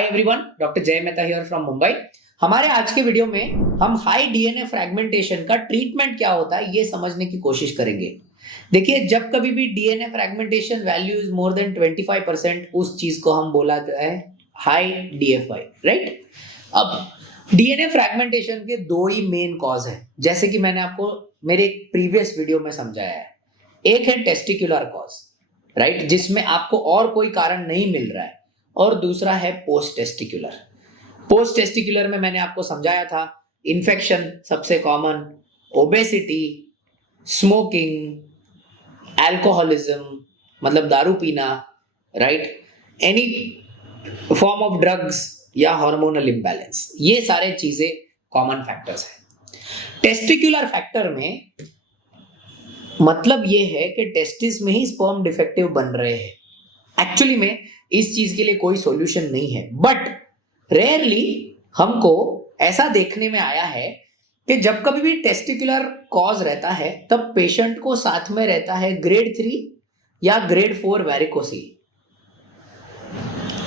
Hi everyone, doctor जय Mehta here from Mumbai. हमारे आज के वीडियो में हम हाई डीएनए फ्रैगमेंटेशन का ट्रीटमेंट क्या होता है ये समझने की कोशिश करेंगे। देखिए, जब कभी भी DNA fragmentation value is more than 25%, उस चीज को हम बोला है हाई डीएफआई, राइट। अब डीएनए फ्रैगमेंटेशन के दो ही मेन कॉज है, जैसे कि मैंने आपको मेरे एक प्रीवियस वीडियो में समझाया है। एक है टेस्टिकुलर कॉज, राइट, जिसमें आपको और कोई कारण नहीं मिल रहा है, और दूसरा है पोस्ट टेस्टिकुलर। पोस्ट टेस्टिकुलर में मैंने आपको समझाया था इन्फेक्शन सबसे कॉमन, ओबेसिटी, स्मोकिंग, अल्कोहलिज्म मतलब दारू पीना, right, any form of drugs या हार्मोनल इम्बैलेंस, ये सारे चीजें कॉमन फैक्टर्स हैं। टेस्टिकुलर फैक्टर में मतलब ये है कि टेस्टिस में ही स्पर्म डिफेक्टिव बन रहे हैं। एक्चुअली में इस चीज के लिए कोई सॉल्यूशन नहीं है, बट रेयरली हमको ऐसा देखने में आया है कि जब कभी भी टेस्टिकुलर कॉज रहता है तब पेशेंट को साथ में रहता है ग्रेड 3 या ग्रेड 4 वैरिकोसील।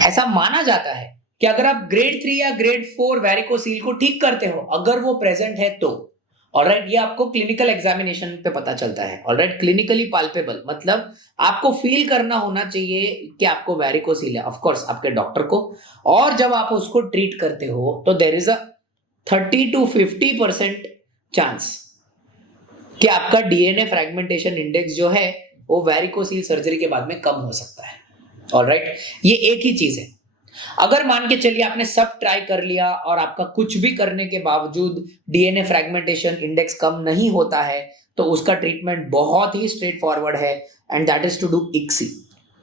ऐसा माना जाता है कि अगर आप ग्रेड 3 या ग्रेड 4 वैरिकोसील को ठीक करते हो, अगर वो प्रेजेंट है तो ऑलराइट, ये आपको क्लिनिकल एग्जामिनेशन पे पता चलता है। ऑलराइट, क्लिनिकली पाल्पेबल मतलब आपको फील करना होना चाहिए कि आपको वैरिकोसील है, ऑफ कोर्स आपके डॉक्टर को। और जब आप उसको ट्रीट करते हो तो there is a 30 to 50% chance कि आपका डीएनए फ्रैगमेंटेशन इंडेक्स जो है वो वैरिकोसील सर्जरी के बाद में कम हो सकता है। ऑलराइट, ये एक ही चीज है। अगर मान के चलिए आपने सब ट्राई कर लिया और आपका कुछ भी करने के बावजूद डीएनए फ्रैगमेंटेशन इंडेक्स कम नहीं होता है, तो उसका ट्रीटमेंट बहुत ही स्ट्रेट फॉरवर्ड है, and that is to do ICSI.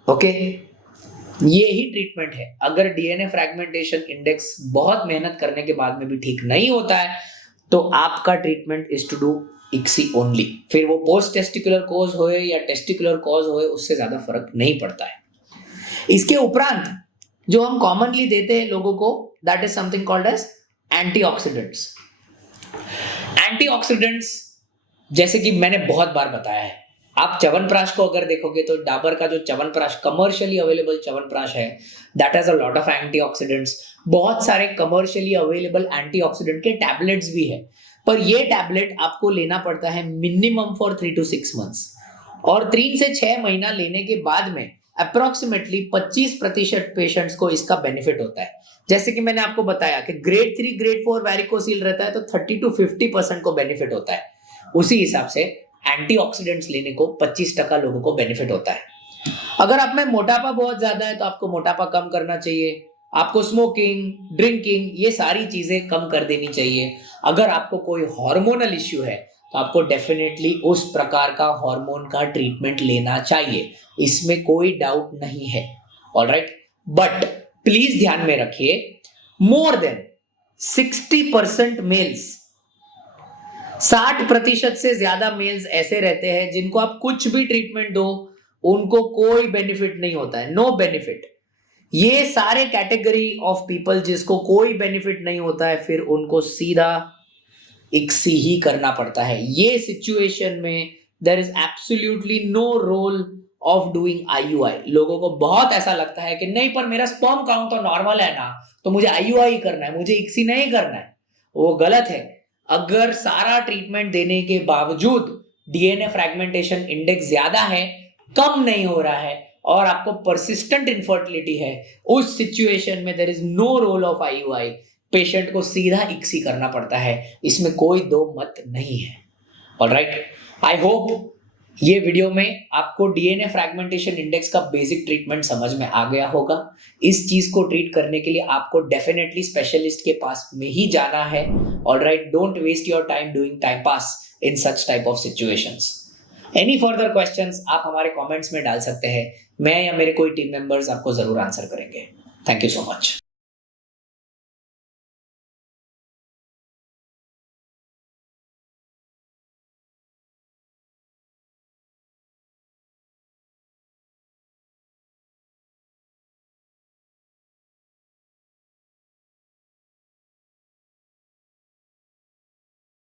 Okay, ये ही ट्रीटमेंट है। अगर डीएनए फ्रैगमेंटेशन इंडेक्स बहुत मेहनत करने के बाद में भी ठीक नहीं होता है तो आपका treatment is to do ICSI only. फिर वो पोस्ट टेस्टिकुलर कॉज होए या टेस्टिकुलर कॉज होए, उससे ज्यादा फर्क नहीं पड़ता है। इसके उपरांत जो हम कॉमनली देते हैं लोगों को, that is something called as antioxidants. Antioxidants जैसे कि मैंने बहुत बार बताया है, आप च्यवनप्राश को अगर देखोगे तो डाबर का जो च्यवनप्राश कमर्शियली अवेलेबल च्यवनप्राश है, that has a lot of antioxidants. बहुत सारे कमर्शियली अवेलेबल एंटीऑक्सीडेंट के टैबलेट्स भी है, पर ये टैबलेट आपको लेना पड़ता है मिनिमम फॉर 3 to 6 months, और 3 से 6 महीना लेने के बाद में अप्रोक्सीमेटली 25% पेशेंट्स को इसका बेनिफिट होता है। जैसे कि मैंने आपको बताया कि ग्रेड 3 ग्रेड 4 वैरिकोसील रहता है तो 30 to 50% को बेनिफिट होता है। उसी हिसाब से एंटीऑक्सीडेंट्स लेने को 25% लोगों को बेनिफिट होता है। अगर आप में मोटापा बहुत ज्यादा है तो आपको मोटापा कम करना चाहिए। आपको स्मोकिंग, ड्रिंकिंग, ये सारी चीजें कम कर देनी चाहिए। अगर आपको कोई हार्मोनल इश्यू है तो आपको डेफिनेटली उस प्रकार का हार्मोन का ट्रीटमेंट लेना चाहिए, इसमें कोई डाउट नहीं है। ऑलराइट, बट प्लीज ध्यान में रखिए, मोर देन 60% मेल्स, 60% से ज्यादा मेल्स ऐसे रहते हैं जिनको आप कुछ भी ट्रीटमेंट दो उनको कोई बेनिफिट नहीं होता है, नो बेनिफिट। ये सारे कैटेगरी ऑफ पीपल जिसको कोई बेनिफिट नहीं होता है, फिर उनको सीधा इक्सी ही करना पड़ता है। ये सिचुएशन में there is absolutely no role of doing IUI. लोगों को बहुत ऐसा लगता है कि नहीं, पर मेरा स्पर्म काउंट तो नॉर्मल है ना, तो मुझे आईयूआई करना है, मुझे इक्सी नहीं करना है। वो गलत है। अगर सारा ट्रीटमेंट देने के बावजूद डीएनए फ्रैगमेंटेशन इंडेक्स ज्यादा है, कम नहीं हो रहा है, और आपको परसिस्टेंट इनफर्टिलिटी है, उस सिचुएशन में there is no role of IUI. Patient को सीधा इक्सी करना पड़ता है, इसमें कोई दो मत नहीं है। ऑलराइट, आई होप ये वीडियो में आपको डीएनए फ्रैगमेंटेशन इंडेक्स का बेसिक ट्रीटमेंट समझ में आ गया होगा। इस चीज को ट्रीट करने के लिए आपको डेफिनेटली स्पेशलिस्ट के पास में ही जाना है। Alright, don't waste your time doing time pass in such type of situations. Any further questions आप हमारे कमेंट्स में डाल सकते हैं, मैं या मेरे कोई टीम मेंबर्स आपको जरूर आंसर करेंगे। Thank you so much.